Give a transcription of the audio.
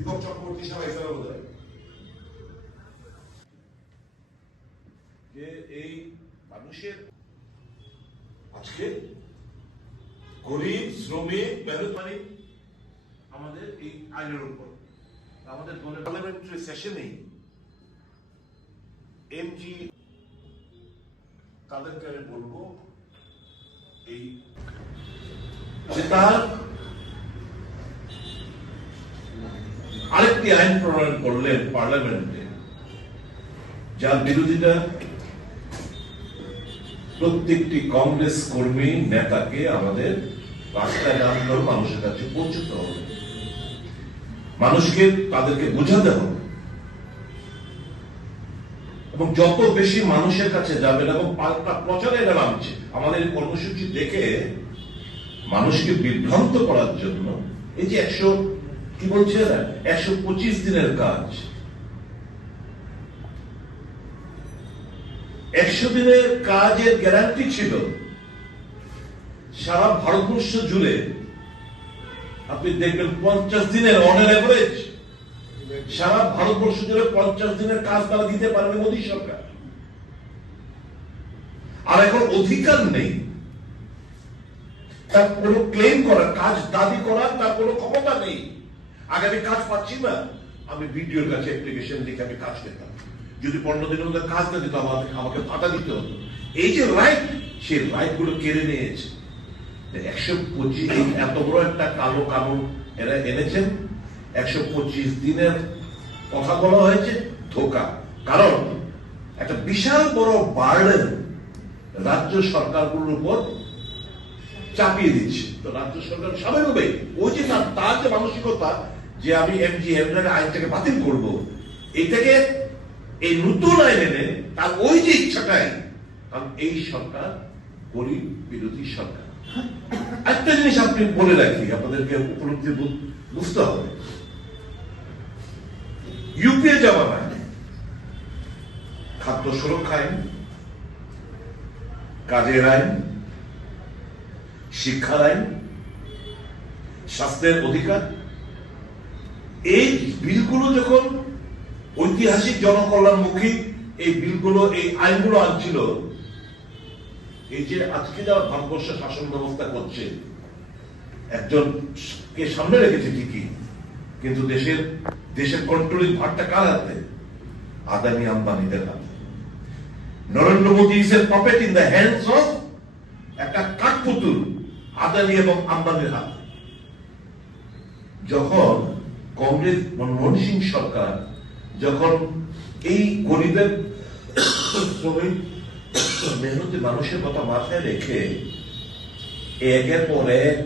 দীপক চক্রবর্তী সাহেব এছাড়া বোধ যে এই মানুষের আজকে গরিব, শ্রমিক মেহনতমানি আমাদের এই আইনের উপর? আমাদের পার্লামেন্টারি সেশনেই এমজি তাদেরকে আমি বলব এই তার আরেকটি আইন প্রণয়ন করলেন পার্লামেন্টে, যার বিরোধিতা প্রত্যেকটি কংগ্রেস কর্মী, নেতাকে আমাদের রাস্তায় নামতে মানুষের কাছে পৌঁছতে হবে। মানুষকে তাদেরকে বোঝাতে হবে। এবং যত বেশি মানুষের কাছে যাবেন এবং পাল্টা প্রচারে এরা নামছে, আমাদের কর্মসূচি দেখে মানুষকে বিভ্রান্ত করার জন্য এই যে একশো কি বলছে এরা একশো পঁচিশ দিনের কাজ। একশো দিনের কাজের গ্যারান্টি ছিল, সারা ভারতবর্ষ জুড়ে। আপনি দেখবেন পঞ্চাশ দিনের অন অ্যাভারেজ সারা ভারতবর্ষ জুড়ে পঞ্চাশ দিনের কাজ তারা দিতে পারবে মোদী সরকার। আর এখন অধিকার নেই। তার কোনো ক্লেম করা কাজ দাবি করার তার কোনো ক্ষমতা নেই। আগে আমি কাজ পাচ্ছি না। আমি ভিডিওর কাছে অ্যাপ্লিকেশন লিখে আমি কাজ পেতাম। যদি পনেরো দিনের মধ্যে কাজ না দিত আমাকে আমাকে ভাতা দিতে হতো। এই যে রাইট সেই রাইটগুলো কেড়ে নিয়েছে। একশো পঁচিশ এত বড় একটা কালো কানুন এরা এনেছেন। একশো পঁচিশ দিনের কথা বলা হয়েছে, ধোকা। কারণ একটা বিশাল বড় বার্ডেন রাজ্য সরকারগুলোর উপর চাপিয়ে দিচ্ছে। তো রাজ্য সরকার স্বাভাবিকভাবেই ওই যে তার যে মানসিকতা যে আমি এমজি এমডার আইনটাকে বাতিল করব এটাকে এই নতুন আইন এনে তার ওই যে ইচ্ছাটাই কারণ এই সরকার, গরিব বিরোধী সরকার। একটা জিনিস আপনি বলে রাখি, আপনাদেরকে উপলব্ধি বুঝতে হবে। ইউপিএ জামানায় খাদ্য সুরক্ষা আইন, কাজের আইন, শিক্ষার আইন, স্বাস্থ্যের অধিকার এই বিলগুলো যখন ঐতিহাসিক জনকল্যাণমুখী, এই বিলগুলো, এই আইনগুলো আনছিল, এই যে আজকে যারা ভারতবর্ষ শাসন ব্যবস্থা করছে, একজন কে সামনে রেখেছে ঠিকই, কিন্তু দেশের দেশের কন্ট্রোলিং ভারটা কার হাতে? আদানি আম্বানিদের হাতে। Narendra Modi is a puppet in the hands of একটা কাঠপুতুল, আদানি এবং আম্বানির হাতে। যখন কংগ্রেস মনমোহন সিং সরকার যখন এই গরিবের শ্রমিক মেহনতি মানুষের কথা মাথায় রেখে একের পর এক